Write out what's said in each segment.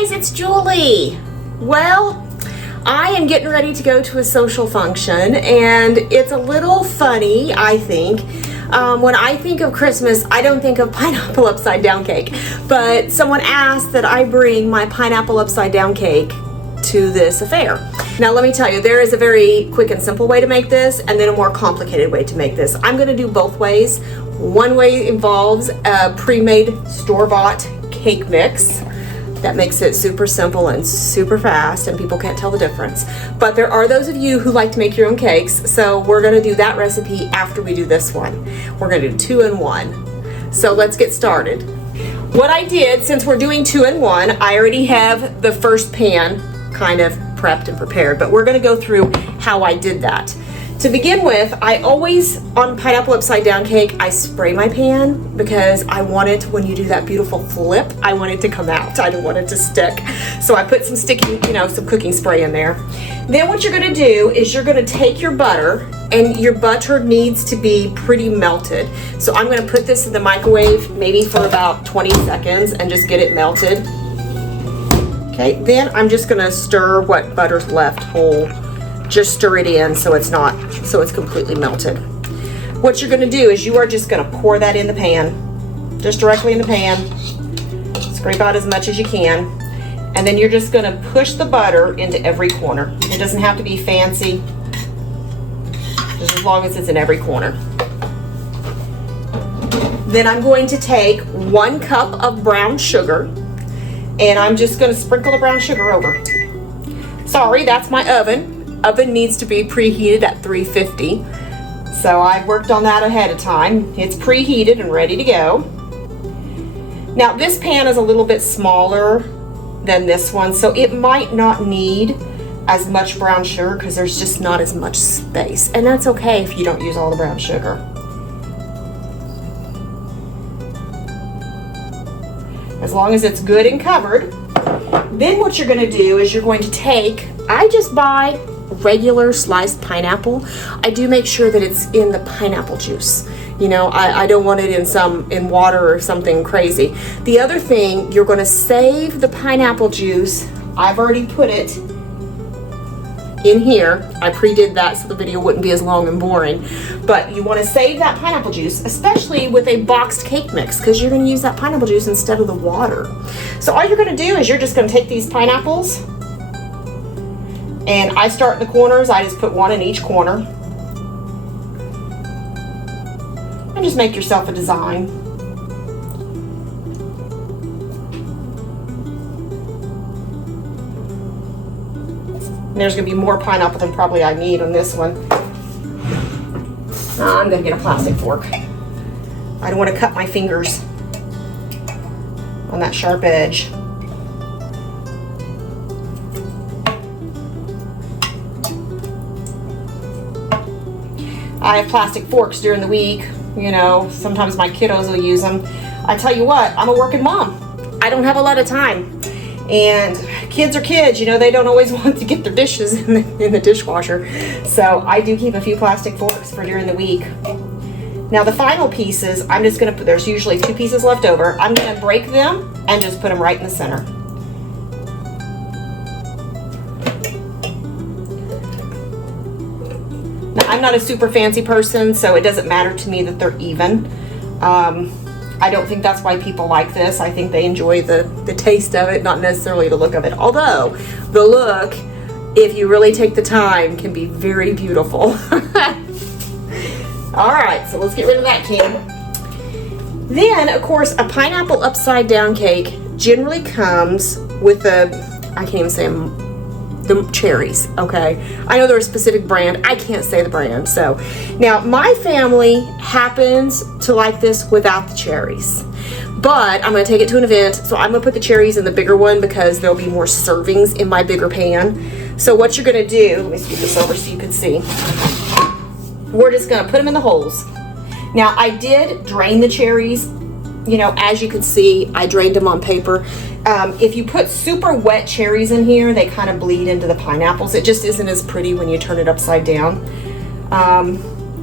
guys, it's Julie. Well, I am getting ready to go to a social function, and it's a little funny, I think. When I think of Christmas, I don't think of pineapple upside down cake, but someone asked that I bring my pineapple upside down cake to this affair. Now let me tell you, there is a very quick and simple way to make this, and then a more complicated way to make this. I'm gonna do both ways. One way involves a pre-made store-bought cake mix. That makes it super simple and super fast, and people can't tell the difference. But there are those of you who like to make your own cakes, so we're gonna do that recipe after we do this one. We're gonna do 2-in-1. So let's get started. What I did, since we're doing 2-in-1, I already have the first pan kind of prepped and prepared, but we're gonna go through how I did that. To begin with, I always, on pineapple upside down cake, I spray my pan because I want it, when you do that beautiful flip, I want it to come out. I don't want it to stick. So I put some sticky, some cooking spray in there. Then what you're gonna do is you're gonna take your butter, and your butter needs to be pretty melted. So I'm gonna put this in the microwave maybe for about 20 seconds and just get it melted. Okay, then I'm just gonna stir what butter's left whole. Just stir it in so it's completely melted. What you're gonna do is you are just gonna pour that in the pan, just directly in the pan. Scrape out as much as you can. And then you're just gonna push the butter into every corner. It doesn't have to be fancy, just as long as it's in every corner. Then I'm going to take 1 cup of brown sugar, and I'm just gonna sprinkle the brown sugar over. Sorry, that's my oven. Oven needs to be preheated at 350. So I worked on that ahead of time. It's preheated and ready to go. Now this pan is a little bit smaller than this one, so it might not need as much brown sugar because there's just not as much space. And that's okay if you don't use all the brown sugar. As long as it's good and covered. Then what you're gonna do is you're going to take, I just buy regular sliced pineapple. I do make sure that it's in the pineapple juice. I don't want it in water or something crazy. The other thing, you're gonna save the pineapple juice. I've already put it in here. I pre-did that so the video wouldn't be as long and boring. But you wanna save that pineapple juice, especially with a boxed cake mix, because you're gonna use that pineapple juice instead of the water. So all you're gonna do is you're just gonna take these pineapples, and I start in the corners. I just put 1 in each corner. And just make yourself a design. And there's gonna be more pineapple than probably I need on this one. I'm gonna get a plastic fork. I don't wanna cut my fingers on that sharp edge. I have plastic forks during the week. Sometimes my kiddos will use them. I tell you what, I'm a working mom. I don't have a lot of time. And kids are kids, they don't always want to get their dishes in the dishwasher. So I do keep a few plastic forks for during the week. Now the final pieces, I'm just gonna put, there's usually 2 pieces left over. I'm gonna break them and just put them right in the center. I'm not a super fancy person, so it doesn't matter to me that they're even. I don't think that's why people like this. I think they enjoy the taste of it, not necessarily the look of it. Although, the look, if you really take the time, can be very beautiful. All right, so let's get rid of that can. Then, of course, a pineapple upside down cake generally comes with I can't even say the cherries, okay? I know they're a specific brand. I can't say the brand. So now my family happens to like this without the cherries, but I'm gonna take it to an event, so I'm gonna put the cherries in the bigger one because there'll be more servings in my bigger pan. So what you're gonna do, let me scoot this over so you can see. We're just gonna put them in the holes. Now I did drain the cherries. As you can see, I drained them on paper. If you put super wet cherries in here, they kind of bleed into the pineapples. It just isn't as pretty when you turn it upside down.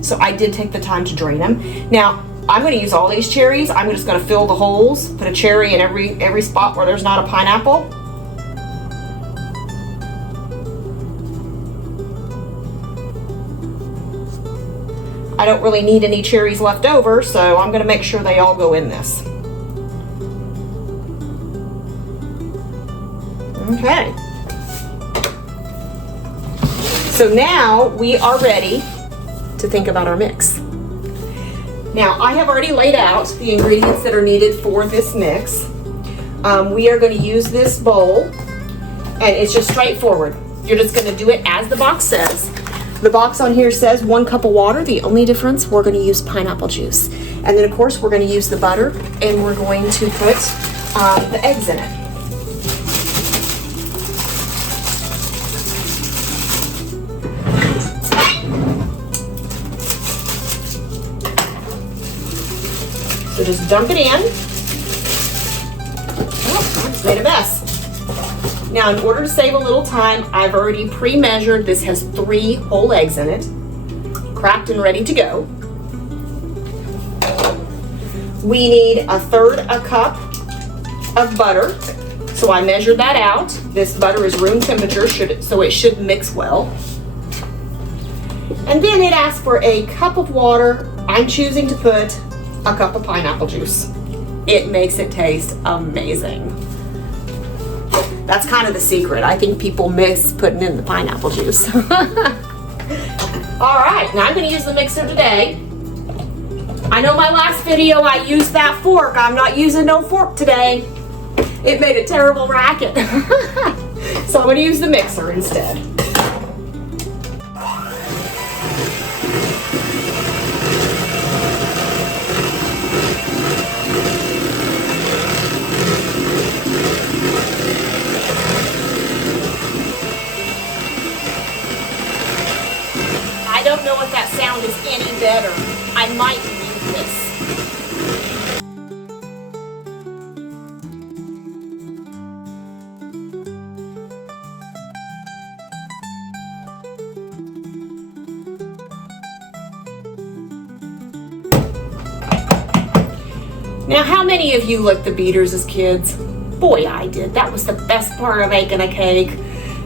So I did take the time to drain them. Now, I'm going to use all these cherries. I'm just going to fill the holes, put a cherry in every spot where there's not a pineapple. I don't really need any cherries left over, so I'm gonna make sure they all go in this. Okay. So now we are ready to think about our mix. Now, I have already laid out the ingredients that are needed for this mix. We are going to use this bowl, and it's just straightforward. You're just going to do it as the box says. The box on here says 1 cup of water. The only difference, we're going to use pineapple juice. And then, of course, we're going to use the butter, and we're going to put the eggs in it. So just dump it in. Oh, I just made a mess. Now, in order to save a little time, I've already pre-measured. This has 3 whole eggs in it, cracked and ready to go. We need 1/3 cup of butter. So I measured that out. This butter is room temperature, so it should mix well. And then it asks for a cup of water. I'm choosing to put a cup of pineapple juice. It makes it taste amazing. That's kind of the secret. I think people miss putting in the pineapple juice. All right, now I'm going to use the mixer today. I know my last video I used that fork. I'm not using no fork today. It made a terrible racket. So I'm going to use the mixer instead. I don't know if that sound is any better. I might mute this. Now, how many of you liked the beaters as kids? Boy, I did. That was the best part of making a cake.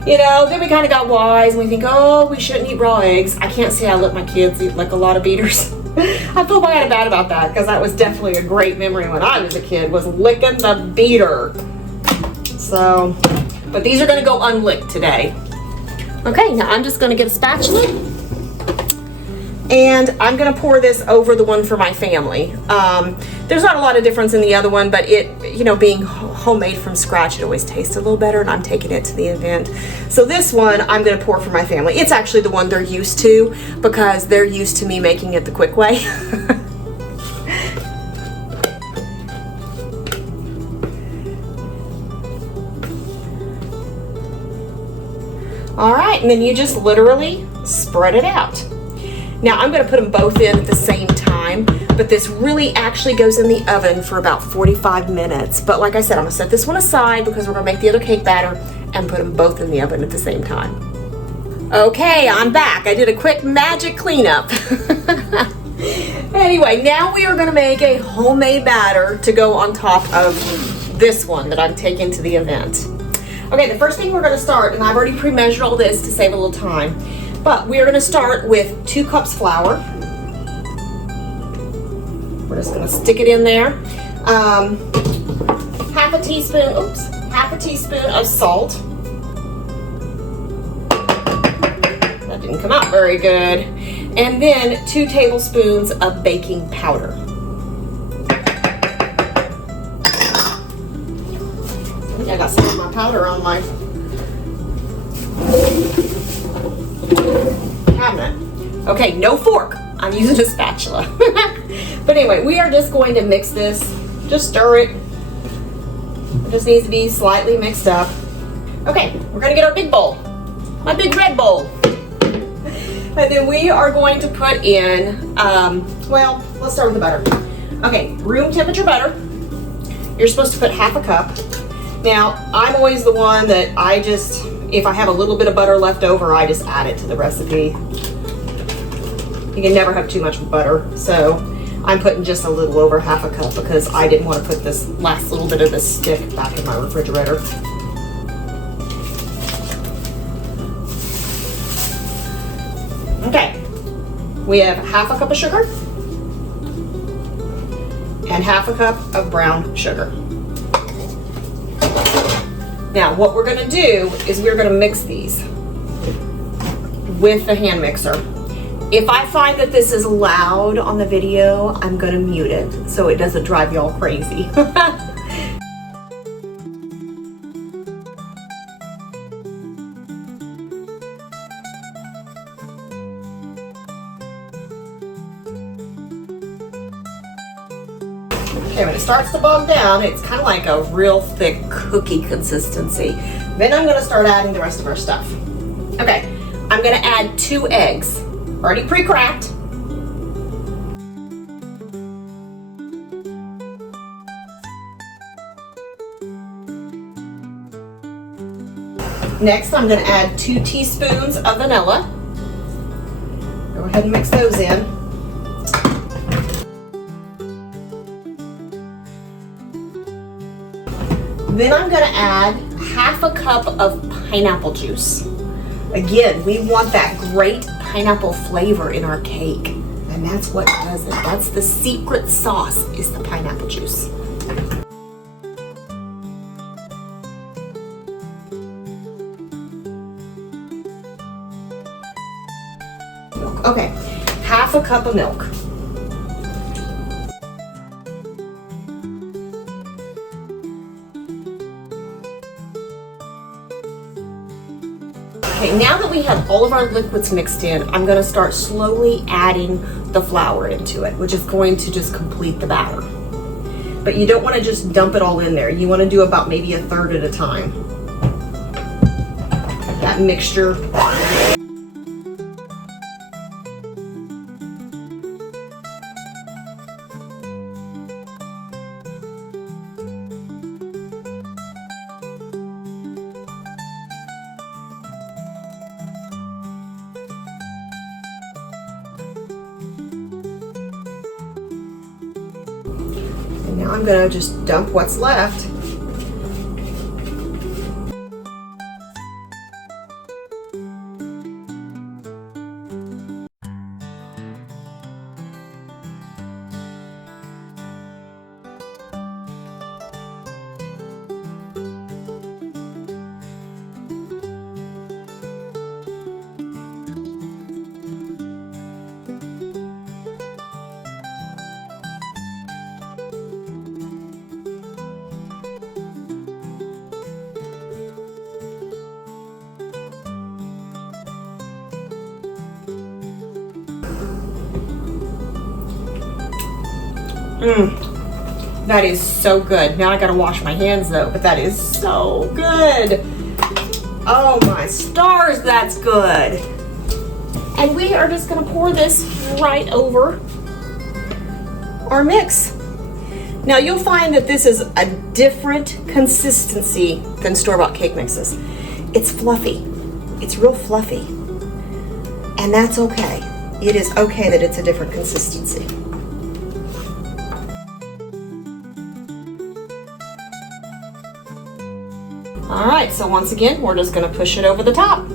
You know, then we kind of got wise and we think, oh, we shouldn't eat raw eggs. I can't say I let my kids eat like a lot of beaters. I feel kind of bad about that because that was definitely a great memory when I was a kid, was licking the beater. So, but these are going to go unlicked today. Okay, now I'm just going to get a spatula and I'm going to pour this over the one for my family. There's not a lot of difference in the other one, but it, you know, being homemade from scratch, it always tastes a little better, and I'm taking it to the event. So this one I'm going to pour for my family. It's actually the one they're used to because they're used to me making it the quick way. All right, and then you just literally spread it out. Now I'm going to put them both in at the same time, but this really actually goes in the oven for about 45 minutes. But like I said, I'm going to set this one aside because we're going to make the other cake batter and put them both in the oven at the same time. Okay, I'm back. I did a quick magic cleanup. Anyway, now we are going to make a homemade batter to go on top of this one that I'm taking to the event. Okay, the first thing we're going to start, and I've already pre-measured all this to save a little time, but we're going to start with 2 cups flour. We're just going to stick it in there. Half a teaspoon of salt. That didn't come out very good. And then 2 tablespoons of baking powder. I think I got some of my powder on my cabinet. Okay, no fork. I'm using a spatula. But anyway, we are just going to mix this. Just stir it. It just needs to be slightly mixed up. Okay, we're going to get our big bowl. My big red bowl. And then we are going to put in, well, let's start with the butter. Okay, room temperature butter. You're supposed to put half a cup. Now, I'm always the one that if I have a little bit of butter left over, I just add it to the recipe. You can never have too much butter, so I'm putting just a little over half a cup because I didn't want to put this last little bit of this stick back in my refrigerator. Okay, We have half a cup of sugar and half a cup of brown sugar. Now, what we're gonna do is we're gonna mix these with the hand mixer. If I find that this is loud on the video, I'm gonna mute it so it doesn't drive you all crazy. Okay, when it starts to bog down, it's kind of like a real thick cookie consistency. Then I'm gonna start adding the rest of our stuff. Okay, I'm gonna add 2 eggs, already pre-cracked. Next, I'm gonna add 2 teaspoons of vanilla. Go ahead and mix those in. Then I'm gonna add half a cup of pineapple juice. Again, we want that great pineapple flavor in our cake. And that's what does it. That's the secret sauce, is the pineapple juice. Okay, half a cup of milk. Okay, now that we have all of our liquids mixed in, I'm gonna start slowly adding the flour into it, which is going to just complete the batter. But you don't wanna just dump it all in there. You wanna do about maybe 1/3 at a time. That mixture. And now I'm gonna just dump what's left. That is so good. Now I gotta wash my hands though, but that is so good. Oh my stars, that's good. And we are just gonna pour this right over our mix. Now you'll find that this is a different consistency than store-bought cake mixes. It's fluffy. It's real fluffy. And that's okay. It is okay that it's a different consistency. All right, so once again, we're just gonna push it over the top.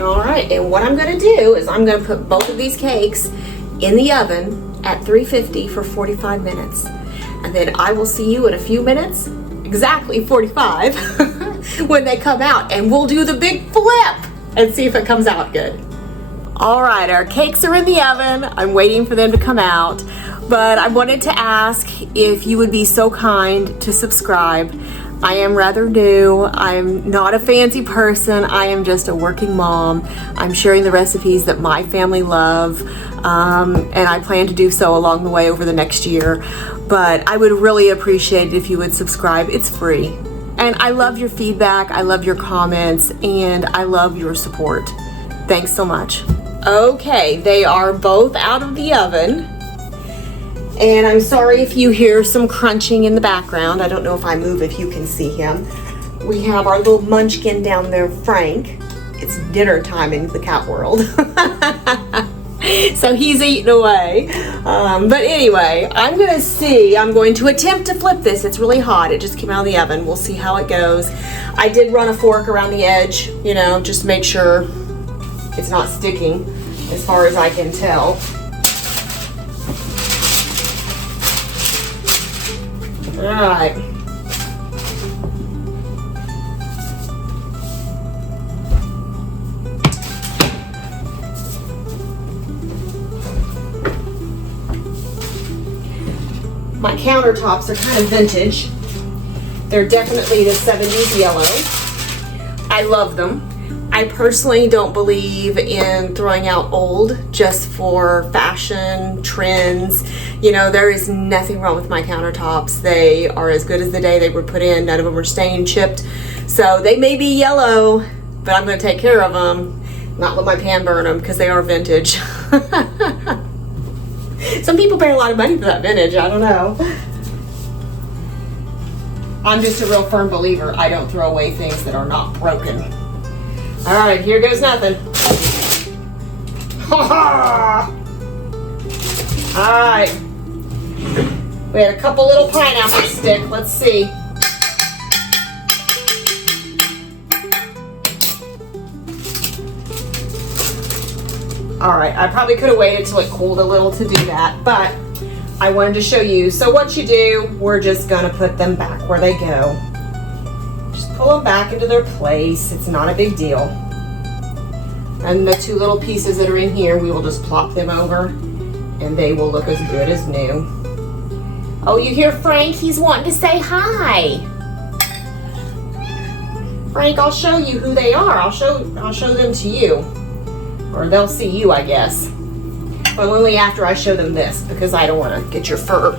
All right, and what I'm gonna do is I'm gonna put both of these cakes in the oven at 350 for 45 minutes. And then I will see you in a few minutes, exactly 45, when they come out, and we'll do the big flip and see if it comes out good. All right, our cakes are in the oven. I'm waiting for them to come out, but I wanted to ask if you would be so kind to subscribe. I am rather new. I'm not a fancy person. I am just a working mom. I'm sharing the recipes that my family love, and I plan to do so along the way over the next year. But I would really appreciate it if you would subscribe. It's free. And I love your feedback. I love your comments, and I love your support. Thanks so much. Okay, they are both out of the oven. And I'm sorry if you hear some crunching in the background. I don't know if I move if you can see him. We have our little munchkin down there, Frank. It's dinner time in the cat world. So he's eating away. But anyway, I'm going to attempt to flip this. It's really hot. It just came out of the oven. We'll see how it goes. I did run a fork around the edge, you know, just to make sure it's not sticking as far as I can tell. All right. My countertops are kind of vintage. They're definitely the 70s yellow. I love them. I personally don't believe in throwing out old just for fashion, trends. You know, there is nothing wrong with my countertops. They are as good as the day they were put in. None of them are stained, chipped. So they may be yellow, but I'm gonna take care of them. Not let my pan burn them because they are vintage. Some people pay a lot of money for that vintage, I don't know. I'm just a real firm believer. I don't throw away things that are not broken. All right, here goes nothing. All right. We had a couple little pineapples stick. Let's see. All right, I probably could have waited till it cooled a little to do that, but I wanted to show you. So what you do, we're just gonna put them back where they go. Just pull them back into their place. It's not a big deal. And the two little pieces that are in here, we will just plop them over and they will look as good as new. Oh, you hear Frank? He's wanting to say hi. Frank, I'll show you who they are. I'll show them to you. Or they'll see you, I guess. But only after I show them this, because I don't want to get your fur.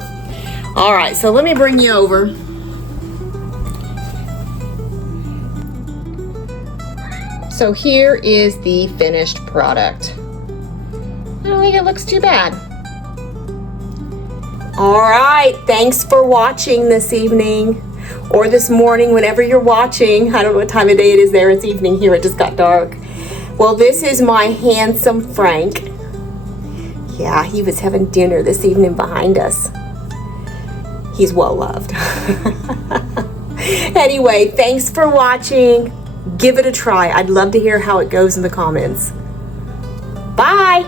All right, so let me bring you over. So here is the finished product. I don't think it looks too bad. All right, thanks for watching this evening. Or this morning, whenever you're watching. I don't know what time of day it is there. It's evening here, it just got dark. Well, this is my handsome Frank. Yeah, he was having dinner this evening behind us. He's well loved. Anyway, thanks for watching. Give it a try. I'd love to hear how it goes in the comments. Bye.